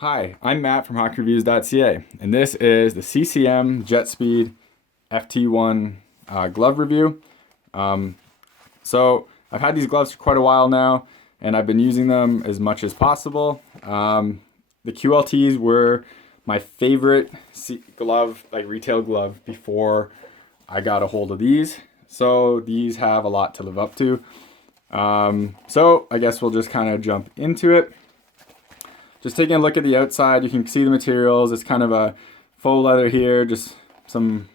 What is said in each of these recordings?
Hi, I'm Matt from HockeyReviews.ca, and this is the CCM Jetspeed FT1 glove review. So I've had these gloves for quite a while now, and I've been using them as much as possible. The QLTs were my favorite glove, like retail glove, before I got a hold of these. So these have a lot to live up to. So I guess we'll just kind of jump into it. Just taking a look at the outside, you can see the materials. It's kind of a faux leather here, just some,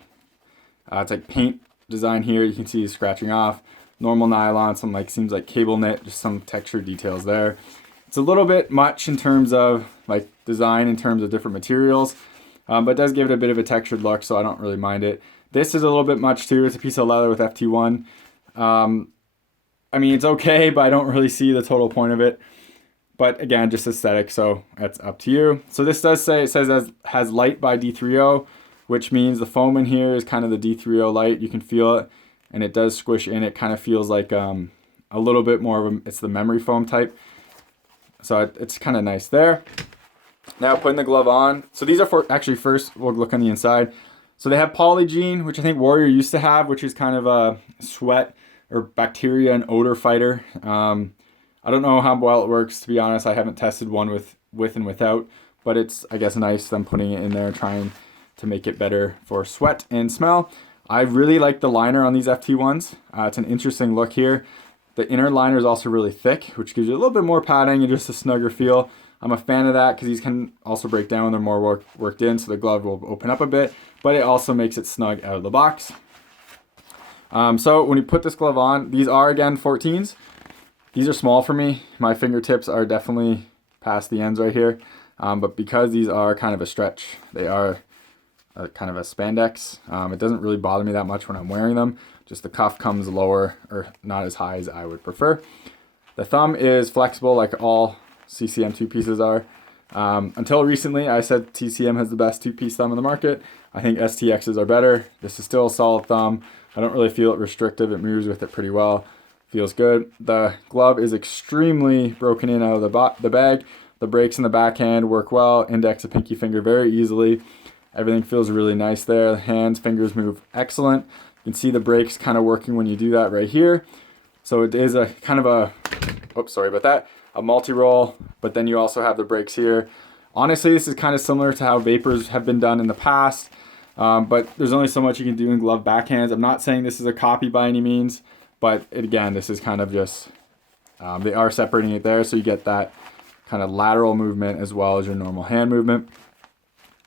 it's like paint design here. You can see scratching off. Normal nylon, some seems like cable knit, just some texture details there. It's a little bit much in terms of like design, in terms of different materials, but it does give it a bit of a textured look, so I don't really mind it. This is a little bit much too. It's a piece of leather with FT1. I mean, it's okay, but I don't really see the total point of it. But again, just aesthetic, so that's up to you. So this does say, it says has light by D3O, which means the foam in here is kind of the D3O light. You can feel it, and it does squish in. It kind of feels like a little bit more of it's the memory foam type. So it's kind of nice there. Now putting the glove on. So these are for, actually first we'll look on the inside. So they have Polygene, which I think Warrior used to have, which is kind of a sweat or bacteria and odor fighter. I don't know how well it works, to be honest. I haven't tested one with and without, but it's, I guess, nice them putting it in there, trying to make it better for sweat and smell. I really like the liner on these FT1s. It's an interesting look here. The inner liner is also really thick, which gives you a little bit more padding and just a snugger feel. I'm a fan of that because these can also break down when they're more worked in, so the glove will open up a bit, but it also makes it snug out of the box. So when you put this glove on, these are, again, 14s. These are small for me. My fingertips are definitely past the ends right here. But because these are kind of a stretch, they are kind of a spandex. It doesn't really bother me that much when I'm wearing them. Just the cuff comes lower or not as high as I would prefer. The thumb is flexible like all CCM two pieces are. Until recently, I said TCM has the best two-piece thumb in the market. I think STXs are better. This is still a solid thumb. I don't really feel it restrictive. It moves with it pretty well. Feels good. The glove is extremely broken in out of the bag. The brakes in the backhand work well. Index and pinky finger very easily. Everything feels really nice there. The hands, fingers move excellent. You can see the brakes kind of working when you do that right here. So it is a kind of a, oops, sorry about that, a multi-roll, but then you also have the brakes here. Honestly, this is kind of similar to how Vapors have been done in the past, but there's only so much you can do in glove backhands. I'm not saying this is a copy by any means, but again, this is kind of just, they are separating it there, so you get that kind of lateral movement as well as your normal hand movement.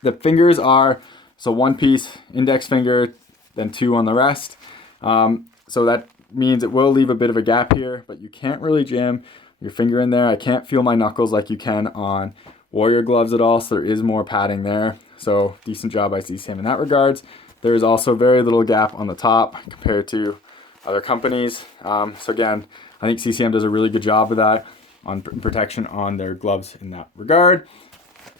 The fingers are, so one piece, index finger, then two on the rest. So that means it will leave a bit of a gap here, but you can't really jam your finger in there. I can't feel my knuckles like you can on Warrior gloves at all, so there is more padding there. So decent job by CCM in that regards. There is also very little gap on the top compared to other companies. So again, I think CCM does a really good job of that on protection on their gloves in that regard.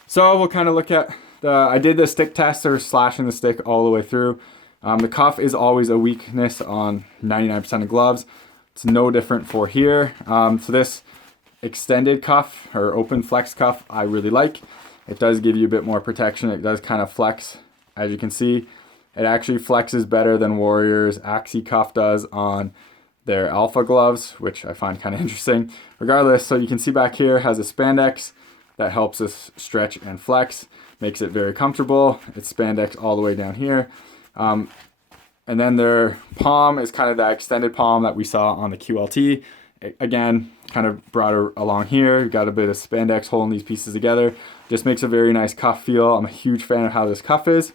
So we'll kind of look at I did the stick test, or slashing the stick all the way through. The cuff is always a weakness on 99% of gloves. It's no different for here. So this extended cuff or open flex cuff I really like. It does give you a bit more protection. It does kind of flex, as you can see. It actually flexes better than Warrior's Axi cuff does on their Alpha gloves, which I find kind of interesting. Regardless, so you can see back here has a spandex that helps us stretch and flex, makes it very comfortable. It's spandex all the way down here. And then their palm is kind of that extended palm that we saw on the QLT. Again, kind of brought along here. You've got a bit of spandex holding these pieces together. Just makes a very nice cuff feel. I'm a huge fan of how this cuff is.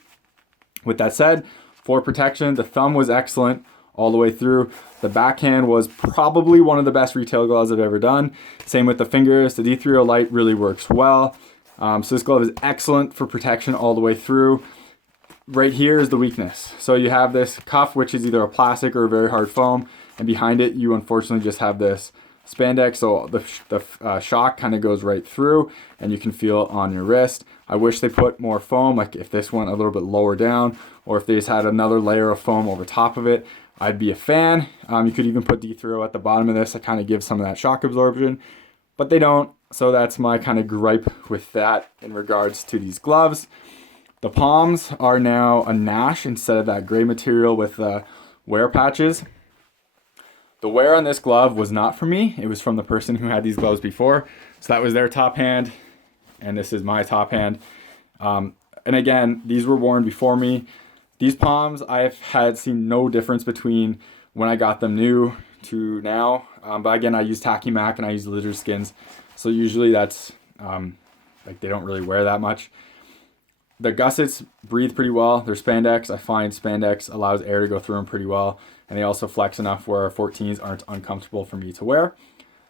With that said, for protection, the thumb was excellent all the way through. The backhand was probably one of the best retail gloves I've ever done. Same with the fingers. The D3O light really works well. So this glove is excellent for protection all the way through. Right here is the weakness. So you have this cuff, which is either a plastic or a very hard foam, and behind it you unfortunately just have this spandex, so the shock kind of goes right through and you can feel it on your wrist. I wish they put more foam, like if this went a little bit lower down, or if they just had another layer of foam over top of it, I'd be a fan. You could even put D3O at the bottom of this to kind of give some of that shock absorption, but they don't. So that's my kind of gripe with that in regards to these gloves. The palms are now a Nash instead of that gray material with the wear patches. The wear on this glove was not for me. It was from the person who had these gloves before. So that was their top hand, and this is my top hand. And again, these were worn before me. These palms, I've seen no difference between when I got them new to now. But again, I use Tacky Mac and I use lizard skins. So usually that's, like they don't really wear that much. The gussets breathe pretty well. They're spandex. I find spandex allows air to go through them pretty well. And they also flex enough where 14s aren't uncomfortable for me to wear.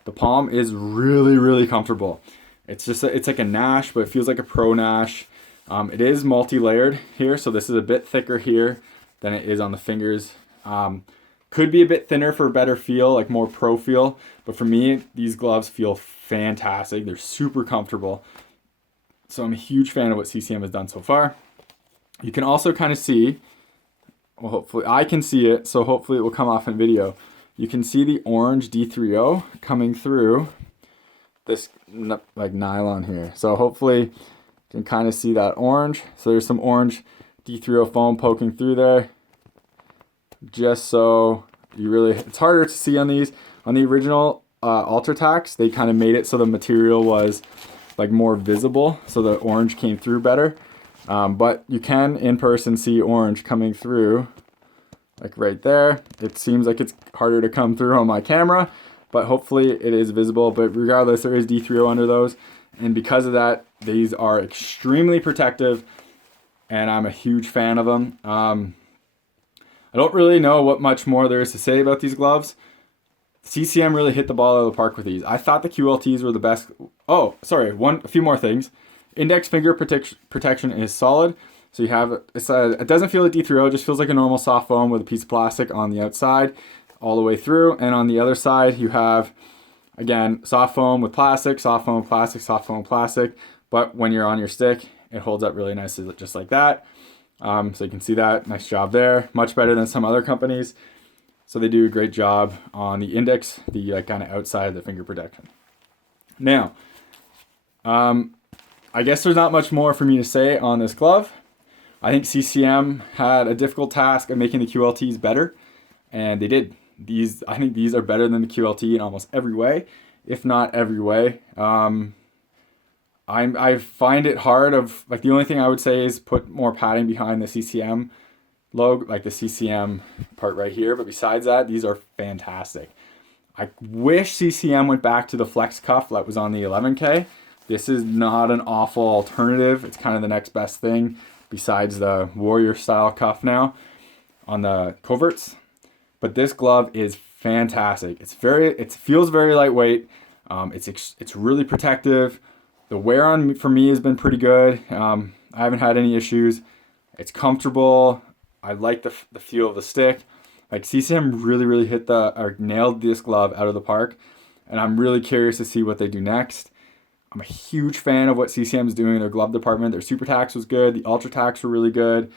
The palm is really, really comfortable. It's just, it's like a Nash, but it feels like a pro Nash. It is multi-layered here, so this is a bit thicker here than it is on the fingers. Could be a bit thinner for a better feel, like more pro feel. But for me, these gloves feel fantastic. They're super comfortable. So I'm a huge fan of what CCM has done so far. You can also kind of see, well, hopefully I can see it, so hopefully it will come off in video. You can see the orange D3O coming through this like nylon here. So hopefully you can kind of see that orange. So there's some orange D3O foam poking through there. Just so you really, it's harder to see on these. On the original Ultratax, they kind of made it so the material was like more visible, so the orange came through better. But you can in person see orange coming through, like right there. It seems like it's harder to come through on my camera, but hopefully it is visible. But regardless, there is D3O under those, and because of that, these are extremely protective, and I'm a huge fan of them. I don't really know what much more there is to say about these gloves. CCM really hit the ball out of the park with these. I thought the QLTs were the best. Oh, sorry, a few more things. Index finger protection is solid. So you have, it doesn't feel like D3O, it just feels like a normal soft foam with a piece of plastic on the outside all the way through. And on the other side, you have, again, soft foam with plastic, soft foam, plastic, soft foam, plastic. But when you're on your stick, it holds up really nicely, just like that. So you can see that, nice job there. Much better than some other companies. So they do a great job on the index, the kind of outside of the finger protection. Now, I guess there's not much more for me to say on this glove. I think CCM had a difficult task of making the QLTs better, and they did. I think these are better than the QLT in almost every way, if not every way. I find it hard like the only thing I would say is put more padding behind the CCM logo, like the CCM part right here. But besides that, these are fantastic. I wish CCM went back to the flex cuff that was on the 11K. This is not an awful alternative. It's kind of the next best thing besides the warrior style cuff now on the coverts. But this glove is fantastic. It feels very lightweight. It's really protective. The wear on for me has been pretty good. I haven't had any issues. It's comfortable. I like the feel of the stick. Like CCM really hit or nailed this glove out of the park, and I'm really curious to see what they do next. I'm a huge fan of what CCM is doing in their glove department. Their Super Tax was good. The Ultra Tax were really good.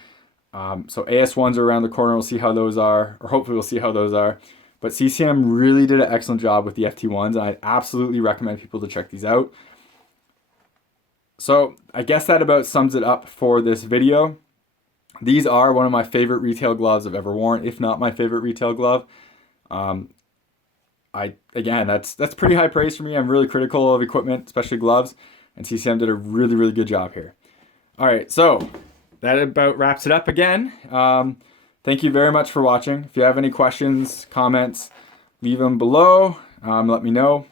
So AS1s are around the corner. We'll see how those are, or hopefully we'll see how those are. But CCM really did an excellent job with the FT1s, and I absolutely recommend people to check these out. So I guess that about sums it up for this video. These are one of my favorite retail gloves I've ever worn, if not my favorite retail glove. Again, that's pretty high praise for me. I'm really critical of equipment, especially gloves, and CCM did a really good job here. All right, so that about wraps it up again. Thank you very much for watching. If you have any questions, comments, leave them below. Let me know.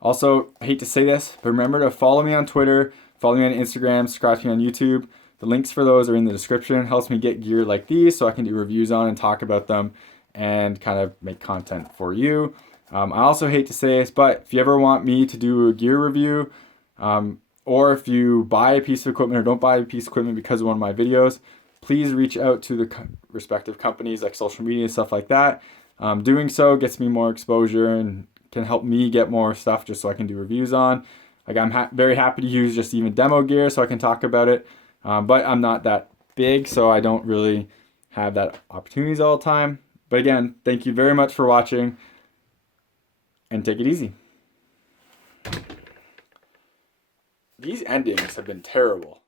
Also, I hate to say this, but remember to follow me on Twitter, follow me on Instagram, subscribe to me on YouTube. The links for those are in the description. It helps me get gear like these so I can do reviews on and talk about them and kind of make content for you. I also hate to say this, but if you ever want me to do a gear review, or if you buy a piece of equipment or don't buy a piece of equipment because of one of my videos, please reach out to the respective companies like social media and stuff like that. Doing so gets me more exposure and can help me get more stuff just so I can do reviews on. Like I'm very happy to use just even demo gear so I can talk about it. But I'm not that big, so I don't really have that opportunities all the time. But again, thank you very much for watching, and take it easy. these endings have been terrible.